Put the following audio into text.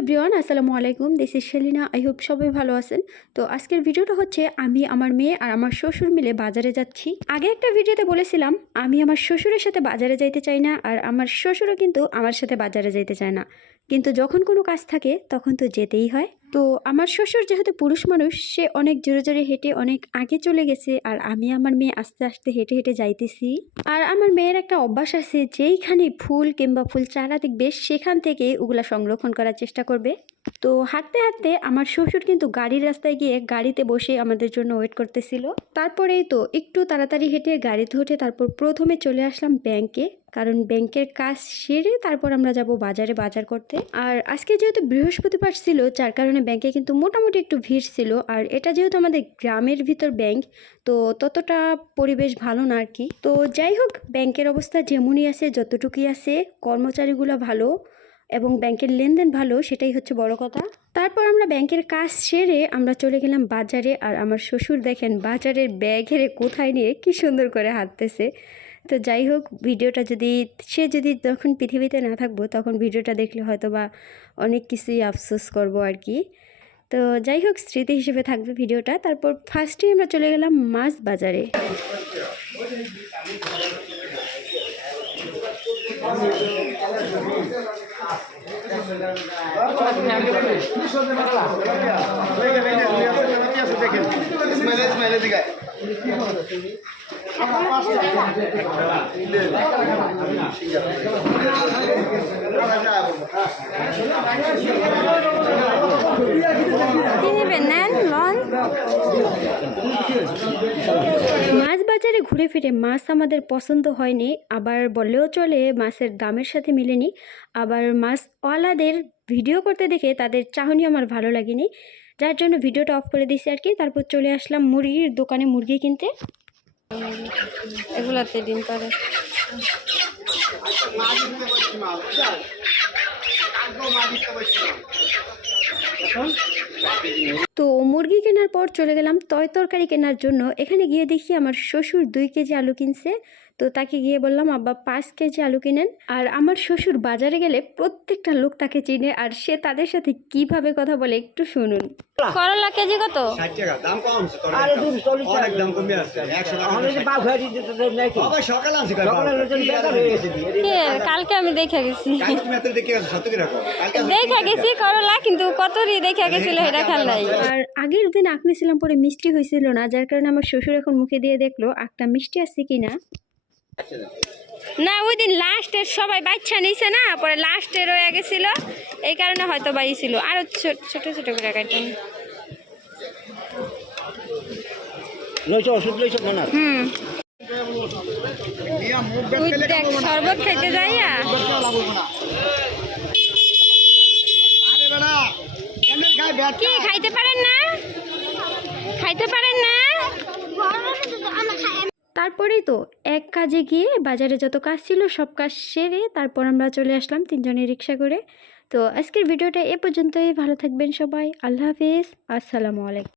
Everyone, আসসালামু আলাইকুম। This is Selina. I hope সবাই ভালো আছেন। তো আজকের ভিডিওটা হচ্ছে আমি, আমার মেয়ে আর আমার শ্বশুর মিলে বাজারে যাচ্ছি। আগে একটা ভিডিওতে বলেছিলাম আমি আমার শ্বশুরের সাথে বাজারে যাইতে চাই না, আর আমার শ্বশুরও কিন্তু আমার সাথে বাজারে যাইতে চায় না। কিন্তু যখন কোনো কাজ থাকে তখন তো যেতেই হয়। তো আমার শ্বশুর যেহেতু পুরুষ মানুষ, সে অনেক জোরে জোরে হেঁটে অনেক আগে চলে গেছে, আর আমি আমার মেয়ে আস্তে আস্তে হেঁটে হেঁটে যাইতেছি। আর আমার মেয়ের একটা অভ্যাস আছে, যেইখানে ফুল কিংবা ফুল চারা দেখবে সেখান থেকে ওগুলা সংরক্ষণ করার চেষ্টা করবে। তো হাঁটতে হাঁটতে আমার শ্বশুর কিন্তু গাড়ির রাস্তায় গিয়ে গাড়িতে বসে আমাদের জন্য ওয়েট করতেছিল। তারপরেই তো একটু তাড়াতাড়ি হেঁটে গাড়িতে উঠে তারপর প্রথমে চলে আসলাম ব্যাংকে, কারণ ব্যাংকের কাজ সেরে তারপর আমরা যাব বাজারে বাজার করতে। আর আজকে যেহেতু বৃহস্পতিবার ছিল, যার কারণে ব্যাংকে কিন্তু মোটামুটি একটু ভিড় ছিল। আর এটা যেহেতু আমাদের গ্রামের ভিতর ব্যাংক, তো ততটা পরিবেশ ভালো না আর কি। তো যাই হোক, ব্যাংকের অবস্থা যেমনই আছে, যতটুকুই আছে, কর্মচারীগুলো ভালো এবং ব্যাংকের লেনদেন ভালো, সেটাই হচ্ছে বড় কথা। তারপর আমরা ব্যাংকের কাজ সেরে আমরা চলে গেলাম বাজারে। আর আমার শ্বশুর দেখেন বাজারের ব্যাগ হেরে কোথায় নিয়ে কি সুন্দর করে হাঁটতেছে। তো যাই হোক, ভিডিওটা যদি যখন পৃথিবীতে না থাকবো তখন ভিডিওটা দেখলে হয়তো বা অনেক কিছুই আফসোস করব আর কি। তো যাই হোক, স্মৃতি হিসেবে থাকবে ভিডিওটা। তারপর ফার্স্টেই আমরা চলে গেলাম মাছ বাজারে। মাছ বাজারে ঘুরে ফিরে মাছ আমাদের পছন্দ হয়নি, আবার বললেও চলে মাছের দামের সাথে মিলেনি। আবার মাছওয়ালাদের ভিডিও করতে দেখে তাদের চাহনি আমার ভালো লাগেনি, যার জন্য ভিডিওটা অফ করে দিয়েছি আর কি। তারপর চলে আসলাম মুরগির দোকানে মুরগি কিনতে। এগুলাতে ডিম পারে। তো মুরগি কেনার পর চলে গেলাম তরকারি কেনার জন্য। এখানে গিয়ে দেখি আমার শ্বশুর 2 কেজি আলু কিনছে। তো তাকে গিয়ে বললাম, আব্বা 5 কেজি আলু কিনেন। আর আমার শ্বশুর বাজারে গেলে প্রত্যেকটা লোক তাকে চিনে, আর সে তাদের সাথে কিভাবে কথা বলে একটু শুনুন। করলা কেজি কত? 60 টাকা। দাম কম আছে, আরে অনেক দাম কমে আছে। 100 টাকা হলে বাপ হয়ে দিতে দেব নাকি? বাবা সকালে আনছি, সকালে বেকার হয়ে গেছে। কালকে আমি দেখে গেছি। কালকে তুমি এত দেখে গেছো, সত্যি করে রাখো। কালকে দেখে গেছি করলা, কিন্তু কতরি দেখে গেছিল এটা খেয়াল নাই। আর আগের দিন আঁকনি ছিলাম, পরে মিষ্টি হয়েছিল না, যার কারণে আমার শ্বশুর এখন মুখে দিয়ে দেখলো একটা মিষ্টি আছে কিনা। না, ওই দিন লাস্টের সবাই বাচ্চা নিছে না, পরে লাস্টে রয়ে গেছিল, এই কারণে হয়তো বাইছিল। আরো ছোট ছোট করে কাটতেন। শরবত খাইতে যাইয়া কি খাইতে পারেন না? তারপরেই তো এক কাজে গিয়ে বাজারে যত কাজ ছিল সব কাজ সেরে তারপর আমরা চলে আসলাম 3 জনের রিক্সা করে। তো আজকের ভিডিওটা এ পর্যন্তই। ভালো থাকবেন সবাই। আল্লাহ হাফিজ, আসসালামু আলাইকুম।